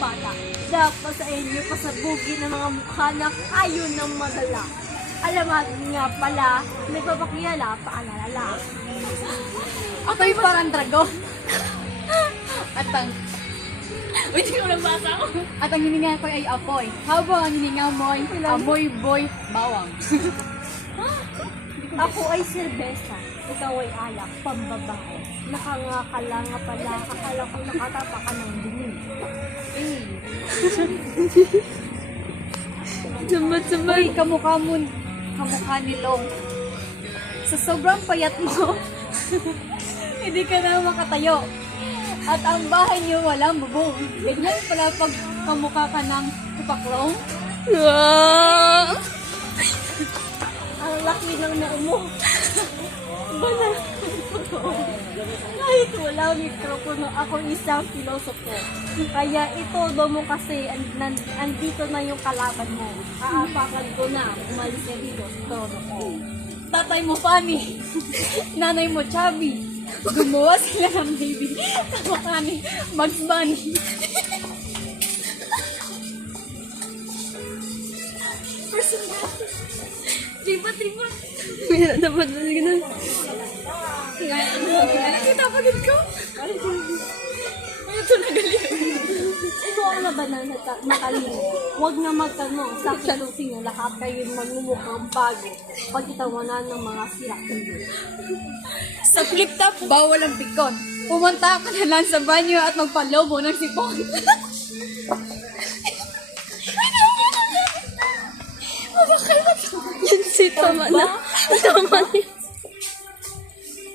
bata. Dapat sa inyo pasabugin ng mga mukha na ayaw ng madala. Alamat nga pala, may papakilala, paalala. Ako'y parang dragon. At ang... Uy, hindi ko nabasa ako. At ang hininga ko ay apoy. Habang ang hininga mo ay amoy boy bawang. Ako ay serbesa, ikaw ay alak, pambabae. Nakangakala nga pala, akala ko nakatapa ka ng dumi. Sabay, kamukha ni Long. Sa sobrang payat mo, hindi ka na makatayo. At ang bahay niyo walang bubong. Ganyan pala pag kamukha ka ng tupaklong. Ang laki ng noo mo. Banal. Kahit walang mikropono, ako isang filosofo. Kaya ito mo kasi, andito na yung kalaban mo. Aapakan ko na, umalis na dito sa trono ko. Tatay mo funny. Nanay mo chubby. Gumawa sila ng baby. Kamukha ni Bugs Bunny. Tripa. Meron dapat na ganun. Nakita ko din ko. Ito nagaling. Ito ang labanan na matalino. Huwag na magtanong sa kilusing lahat kayo magmumukhang bago. Pagkitawanan ng mga sirak-ulo. Sa flip top, bawal ang pikon. Pumunta ka na lang sa banyo at magpalobo ng sipon. Yan si tama na. Tama na.